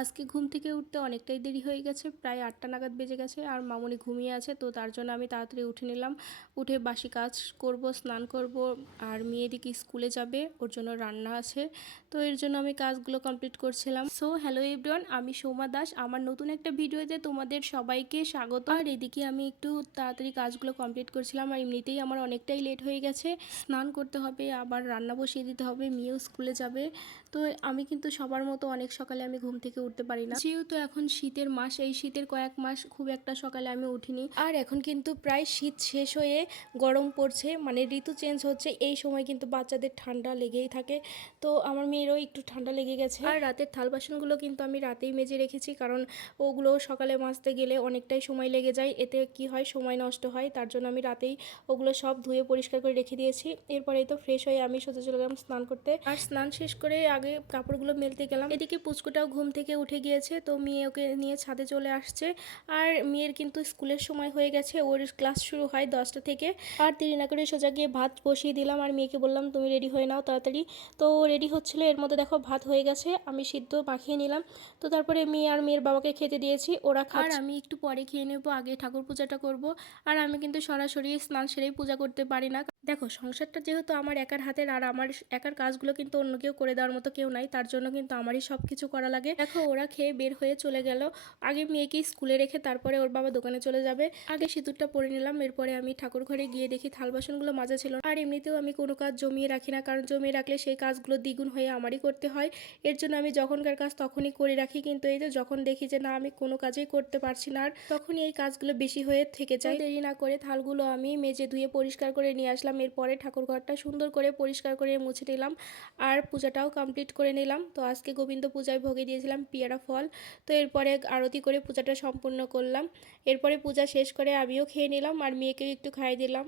আজকে ঘুম থেকে উঠতে অনেকটাই দেরি হয়ে গেছে, প্রায় 8টা নাগাদ বেজে গেছে। আর মামুনি ঘুমিয়ে আছে, তো তার জন্য আমি তাড়াতাড়ি উঠে নিলাম। উঠে বাসি কাজ করব, স্নান করব। আর মেয়েদিকে স্কুলে যাবে, ওর জন্য রান্না আছে, তো এর জন্য আমি কাজগুলো কমপ্লিট করছিলাম। সো হ্যালো এভরিওয়ান, আমি সৌমা দাস। আমার নতুন একটা ভিডিওতে তোমাদের সবাইকে স্বাগত। আর এদিকে আমি একটু তাড়াতাড়ি কাজগুলো কমপ্লিট করছিলাম, আর এমনিতেই আমার অনেকটাই লেট হয়ে গেছে। স্নান করতে হবে, আবার রান্না বসিয়ে দিতে হবে, মেয়েও স্কুলে যাবে। তো আমি কিন্তু সবার মতো অনেক সকালে আমি ঘুম থেকে উঠতে পারি না, যেহেতু এখন শীতের মাস। এই শীতের কয়েক মাস খুব একটা সকালে আমি উঠিনি। আর এখন কিন্তু প্রায় শীত শেষ হয়ে গরম পড়ছে, মানে ঋতু চেঞ্জ হচ্ছে। এই সময় কিন্তু বাচ্চাদের ঠান্ডা লেগেই থাকে, তো আমার মেয়েরও একটু ঠান্ডা লেগে গেছে। আর রাতের থাল বাসনগুলো কিন্তু আমি রাতেই মেজে রেখেছি, কারণ ওগুলো সকালে মাজতে গেলে অনেকটাই সময় লেগে যায়, এতে কি হয় সময় নষ্ট হয়। তার জন্য আমি রাতেই ওগুলো সব ধুয়ে পরিষ্কার করে রেখে দিয়েছি। এরপরে তো ফ্রেশ হয়ে আমি সোজা চলে গেলাম স্নান করতে। আর স্নান শেষ করে আগে কাপড়গুলো মেলতে গেলাম। এদিকে পুচকুটাও ঘুম থেকে উঠে গিয়েছে, তো মেয়ে ওকে নিয়ে ছাদে চলে আসছে। আর মেয়ের কিন্তু স্কুলের সময় হয়ে গেছে, ওর ক্লাস শুরু হয় 10টা থেকে। আর দেরি না করে সোজা গিয়ে ভাত বসিয়ে দিলাম, আর মেয়েকে বললাম তুমি রেডি হয়ে নাও তাড়াতাড়ি। তো রেডি হচ্ছিল, এর মধ্যে দেখো ভাত হয়ে গেছে, আমি সিদ্ধ মাখিয়ে নিলাম। তো তারপরে মেয়ে আর মেয়ের বাবাকে খেতে দিয়েছি, ওরা খাচ্ছে। আর আমি একটু পরে খেয়ে নেবো, আগে ঠাকুর পূজাটা করব। আর আমি কিন্তু সরাসরি স্নান সেরেই পূজা করতে পারি না। দেখো, সংসারটা যেহেতু আমার একার হাতের, আর আমার একার কাজগুলো কিন্তু অন্য কেউ করে দেওয়ার মতো কেউ নাই, তার জন্য কিন্তু আমারই সব কিছু করা লাগে। দেখো, ওরা খেয়ে বের হয়ে চলে গেল। আগে মেয়েকে স্কুলে রেখে তারপরে ওর বাবা দোকানে চলে যাবে। আগে সিঁদুরটা পরে নিলাম, এরপরে আমি ঠাকুর ঘরে গিয়ে দেখি থাল বাসনগুলো মাজা ছিল। আর এমনিতেও আমি কোনো কাজ জমিয়ে রাখি না, কারণ জমিয়ে রাখলে সেই কাজগুলো দ্বিগুণ হয়ে আমারই করতে হয়। এর জন্য আমি যখনকার কাজ তখনই করে রাখি, কিন্তু এই যে যখন দেখি যে না আমি কোনো কাজেই করতে পারছি না, আর তখনই এই কাজগুলো বেশি হয়ে থেকে যায়। দেরি না করে থালগুলো আমি মেজে ধুয়ে পরিষ্কার করে নিয়ে আসলাম। এরপরে ঠাকুর ঘরটা সুন্দর করে পরিষ্কার করে মুছে নিলাম, আর পূজাটাও কমপ্লিট করে নিলাম। তো আজকে গোবিন্দ পূজায় ভোগে দিয়েছিলাম পেয়ারা ফল। তো এরপরে আরতি করে পূজাটা সম্পূর্ণ করলাম। এরপরে পূজা শেষ করে আমিও খেয়ে নিলাম, আর মেয়েকেও একটু খাইয়ে দিলাম।